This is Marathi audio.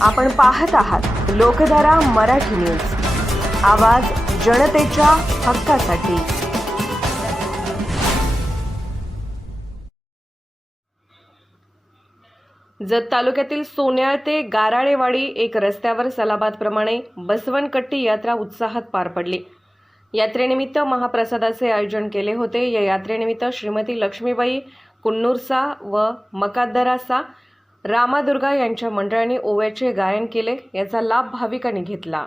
आपण पाहत आहात लोकधारा मराठी न्यूज. आवाज जनतेच्या हक्कासाठी. जत तालुक्यातील सोन्याळ ते गाराळेवाडी एक रस्त्यावर सलाबादप्रमाणे बसवनकट्टी यात्रा उत्साहात पार पडली. यात्रेनिमित्त महाप्रसादाचे आयोजन केले होते. या यात्रेनिमित्त श्रीमती लक्ष्मीबाई कुन्नूरसा व मकाद्दरासा रामादुर्गा यांच्या मंडळाने ओव्याचे गायन केले याचा लाभ भाविकांनी घेतला.